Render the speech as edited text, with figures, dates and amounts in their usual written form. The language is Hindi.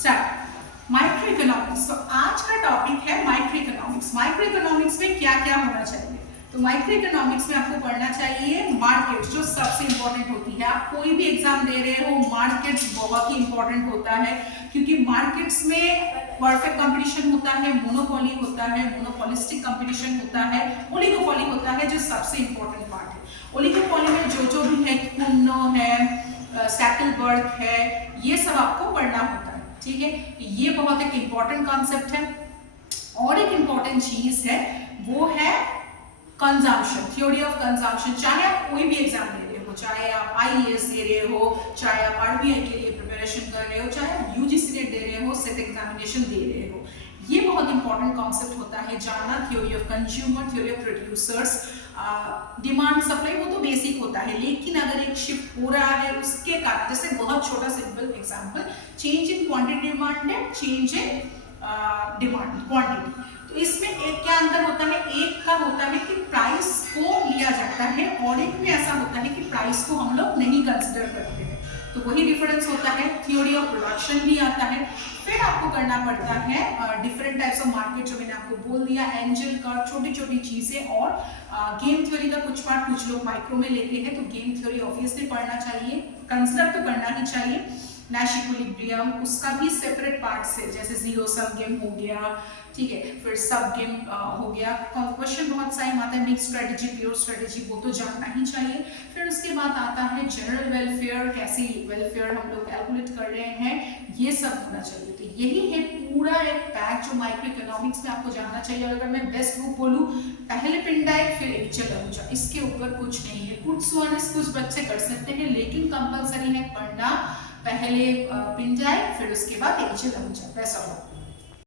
स्टार्ट। Micro economics. तो आज का टॉपिक है माइक्रो इकोनॉमिक्स। माइक्रो इकोनॉमिक्स में क्या क्या होना चाहिए? तो माइक्रो इकोनॉमिक्स में आपको पढ़ना चाहिए मार्केट, जो सबसे इंपॉर्टेंट होती है। आप कोई भी एग्जाम दे रहे हो, मार्केट बहुत ही इंपॉर्टेंट होता है, क्योंकि मार्केट्स में परफेक्ट कंपटीशन होता है, मोनोपोली होता है, मोनोपोलिस्टिक कंपटीशन होता है, ओलिगोपोली होता है, जो सबसे इंपॉर्टेंट पार्ट है। ओलिगोपोली में जो भी है, कुन्नो है, स्टैकलबर्ग है, ये सब आपको पढ़ना होता है। ठीक है, ये बहुत एक इंपॉर्टेंट कॉन्सेप्ट है। और एक इंपॉर्टेंट चीज है, वो है कंजम्पशन, थ्योरी ऑफ कंजम्पशन। चाहे आप कोई भी एग्जाम दे रहे हो, चाहे आप आईएएस दे रहे हो, चाहे आप आरबीआई के लिए प्रिपरेशन कर रहे हो, चाहे आप यूजीसी नेट दे रहे हो, सेट एग्जामिनेशन दे रहे हो, ये बहुत इंपॉर्टेंट कॉन्सेप्ट होता है जानना। Theory of consumer, theory of producers, demand supply, वो तो बेसिक होता है, लेकिन अगर एक शिफ्ट हो रहा है उसके कारण, जैसे बहुत छोटा simple example, change in quantity demanded, change in demand quantity. तो इसमें एक क्या अंतर होता है? एक का होता है कि प्राइस को लिया जाता है, और एक में ऐसा होता है कि प्राइस को हम लोग नहीं कंसिडर करते हैं। तो वही डिफरेंस होता है। थ्योरी ऑफ प्रोडक्शन भी आता है। फिर आपको करना पड़ता है डिफरेंट टाइप्स ऑफ मार्केट, जो मैंने आपको बोल दिया, एंजल कर्व, छोटी छोटी चीजें, और गेम थ्योरी का कुछ पार्ट कुछ लोग माइक्रो में लेते हैं, तो गेम थ्योरी ऑब्वियसली पढ़ना चाहिए, कंसिडर तो करना ही चाहिए। नैश इक्विलिब्रियम, उसका भी सेपरेट पार्ट से, जैसे जीरो सम गेम हो गया, ठीक है, फिर सब गेम हो गया। क्वेश्चन बहुत साइम आता है, मिक्स स्ट्रेटेजी, प्योर स्ट्रेटेजी, वो तो जानना ही चाहिए। फिर उसके बाद आता है जनरल वेलफेयर, कैसे वेलफेयर हम लोग कैलकुलेट कर रहे हैं, ये सब होना चाहिए। तो यही है पूरा एक पैक जो माइक्रो इकोनॉमिक्स में आपको जानना चाहिए। और अगर मैं बेस्ट ग्रुप बोलूँ, पहले पिंडाइट फिर एचएल अहुजा, इसके ऊपर कुछ नहीं है। कुछ बच्चे कर सकते हैं, लेकिन कंपलसरी है पढ़ना पहले पिंडाइट, फिर उसके बाद एचएल अहुजा, वैसा हो।